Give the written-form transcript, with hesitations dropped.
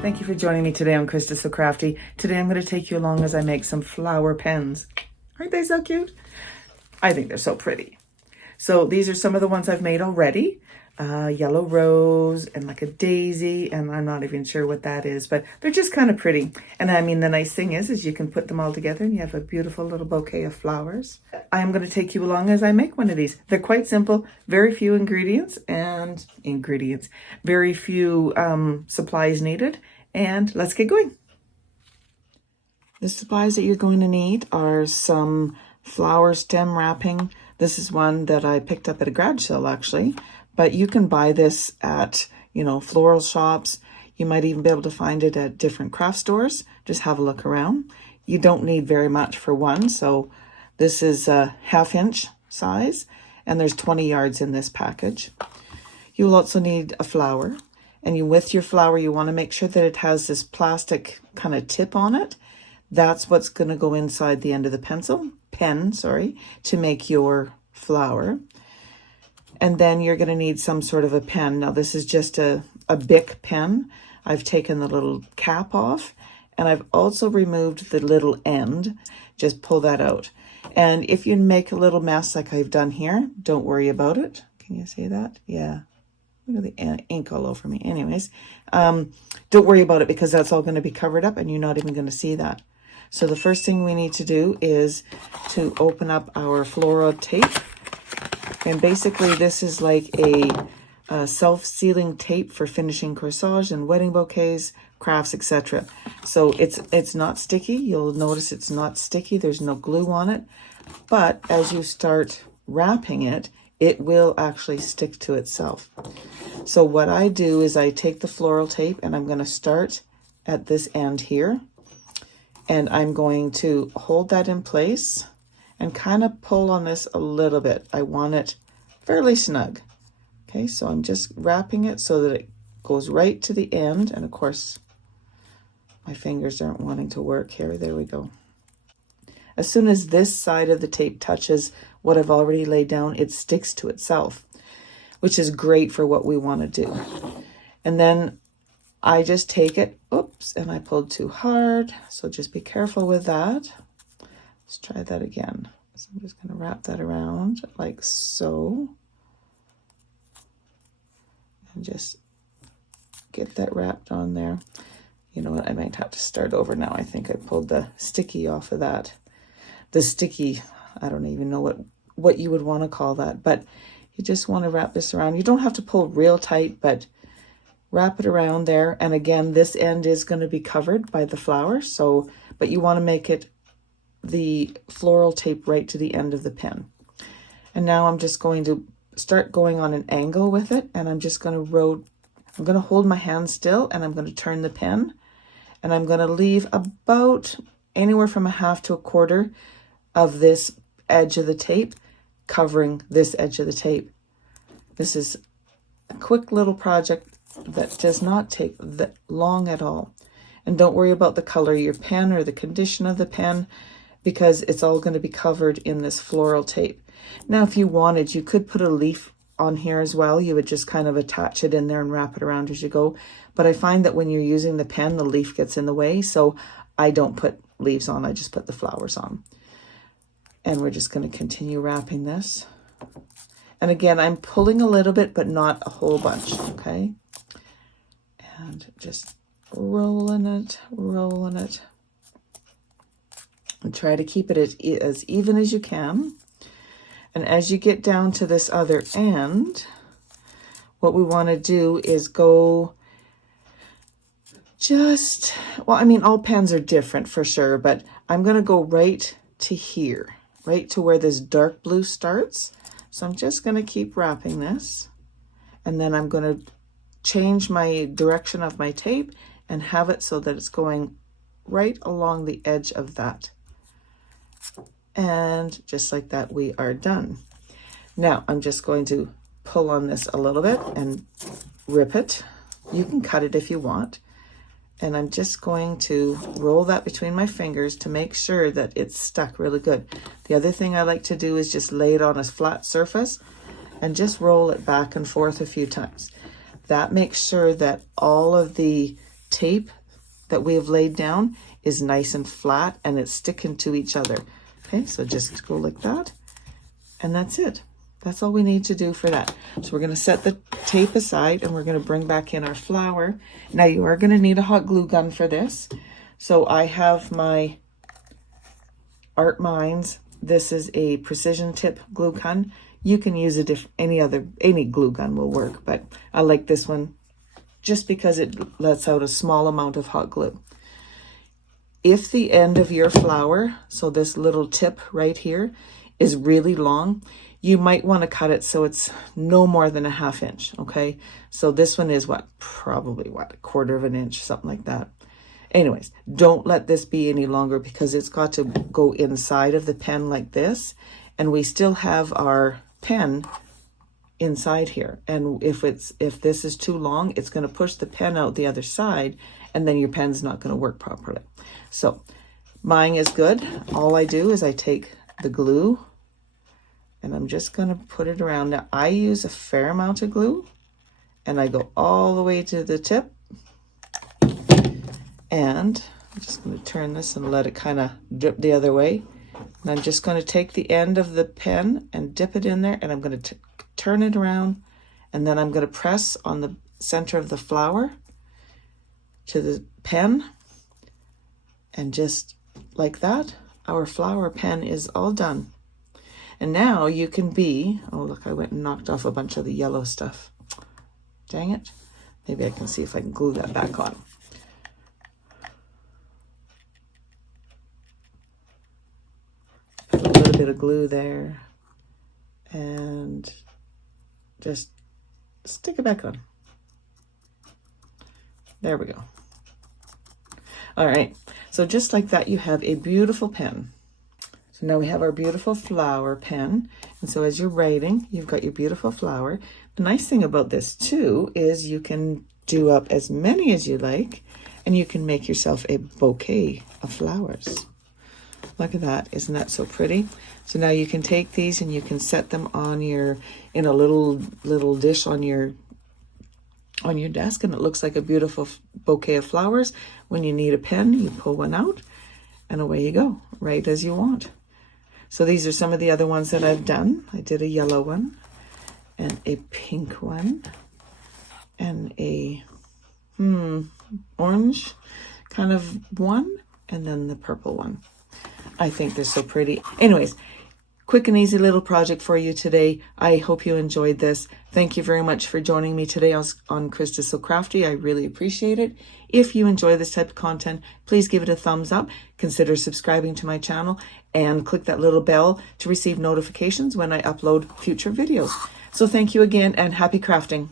Thank you for joining me today on Krista So Crafty. Today I'm going to take you along as I make some flower pens. Aren't they so cute? I think they're so pretty. So these are some of the ones I've made already. Yellow rose and like a daisy, and I'm not even sure what that is, but they're just kind of pretty. And I mean, the nice thing is you can put them all together and you have a beautiful little bouquet of flowers. I am going to take you along as I make one of these. They're quite simple, very few ingredients, very few supplies needed. And let's get going. The supplies that you're going to need are some flower stem wrapping. This is one that I picked up at a garage sale actually, but you can buy this at, floral shops. You might even be able to find it at different craft stores. Just have a look around. You don't need very much for one. So this is a 1/2 inch size and there's 20 yards in this package. You'll also need a flower. And with your flower, you want to make sure that it has this plastic kind of tip on it. That's what's going to go inside the end of the pen, to make your flower. And then you're going to need some sort of a pen. Now this is just a Bic pen. I've taken the little cap off and I've also removed the little end. Just pull that out. And if you make a little mess like I've done here, don't worry about it. Can you see that? Yeah. Look at the ink all over me. Anyways, don't worry about it because that's all going to be covered up and you're not even going to see that. So the first thing we need to do is to open up our floral tape. And basically this is like a self-sealing tape for finishing corsage and wedding bouquets, crafts, etc. So it's not sticky. You'll notice it's not sticky. There's no glue on it. But as you start wrapping it, it will actually stick to itself. So what I do is I take the floral tape and I'm going to start at this end here. And I'm going to hold that in place and kind of pull on this a little bit. I want it fairly snug. Okay, so I'm just wrapping it so that it goes right to the end. And of course, my fingers aren't wanting to work here. There we go. As soon as this side of the tape touches what I've already laid down, it sticks to itself, which is great for what we want to do. And then I just take it, oops, and I pulled too hard. So just be careful with that. Let's try that again. So I'm just going to wrap that around like so. And just get that wrapped on there. You know what, I might have to start over now. I think I pulled the sticky off of that. The sticky, I don't even know what you would want to call that, but you just want to wrap this around. You don't have to pull real tight, but wrap it around there. And again, this end is going to be covered by the flower. So, but you want to make it the floral tape right to the end of the pen. And now I'm just going to start going on an angle with it. And I'm just going to hold my hand still and I'm going to turn the pen. And I'm going to leave about anywhere from 1/2 to 1/4 of this edge of the tape covering this edge of the tape. This is a quick little project that does not take that long at all. And don't worry about the color of your pen or the condition of the pen because it's all going to be covered in this floral tape. Now, if you wanted, you could put a leaf on here as well. You would just kind of attach it in there and wrap it around as you go. But I find that when you're using the pen, the leaf gets in the way. So I don't put leaves on, I just put the flowers on. And we're just going to continue wrapping this. And again, I'm pulling a little bit, but not a whole bunch, okay? And just rolling it. And try to keep it as even as you can. And as you get down to this other end, what we want to do is go all pens are different for sure, but I'm going to go right to here, right to where this dark blue starts. So I'm just going to keep wrapping this. And then I'm going to change my direction of my tape and have it so that it's going right along the edge of that. And just like that, we are done. Now I'm just going to pull on this a little bit and rip it. You can cut it if you want. And I'm just going to roll that between my fingers to make sure that it's stuck really good. The other thing I like to do is just lay it on a flat surface and just roll it back and forth a few times. That makes sure that all of the tape that we have laid down is nice and flat and it's sticking to each other. Okay, so just go like that, and that's it. That's all we need to do for that. So we're going to set the tape aside and we're going to bring back in our flower. Now you are going to need a hot glue gun for this. So I have my Art Minds. This is a precision tip glue gun. You can use any glue gun will work, but I like this one just because it lets out a small amount of hot glue. If the end of your flower, so this little tip right here, is really long, you might want to cut it so it's no more than a 1/2 inch, okay? So this one is probably a 1/4 of an inch, something like that. Anyways, don't let this be any longer because it's got to go inside of the pen like this, and we still have our pen inside here. And if this is too long, it's going to push the pen out the other side, and then your pen's not going to work properly. So mine is good. All I do is I take the glue and I'm just going to put it around. Now I use a fair amount of glue and I go all the way to the tip, and I'm just going to turn this and let it kind of drip the other way. And I'm just going to take the end of the pen and dip it in there, and I'm going to turn it around, and then I'm going to press on the center of the flower to the pen, and just like that, our flower pen is all done. And now you can be, oh look, I went and knocked off a bunch of the yellow stuff. Dang it. Maybe I can see if I can glue that back on. Put a little bit of glue there and just stick it back on. There we go. All right, so just like that, you have a beautiful pen. So now we have our beautiful flower pen. And so as you're writing, you've got your beautiful flower. The nice thing about this too is you can do up as many as you like, and you can make yourself a bouquet of flowers. Look at that, isn't that so pretty? So now you can take these and you can set them on in a little dish on your desk, and it looks like a beautiful bouquet of flowers. When you need a pen, you pull one out and away you go, right as you want. So these are some of the other ones that I've done. I did a yellow one and a pink one and a orange kind of one, and then the purple one. I think they're so pretty. Anyways, quick and easy little project for you today. I hope you enjoyed this. Thank you very much for joining me today on Krista So Crafty. I really appreciate it. If you enjoy this type of content, please give it a thumbs up. Consider subscribing to my channel and click that little bell to receive notifications when I upload future videos. So thank you again and happy crafting.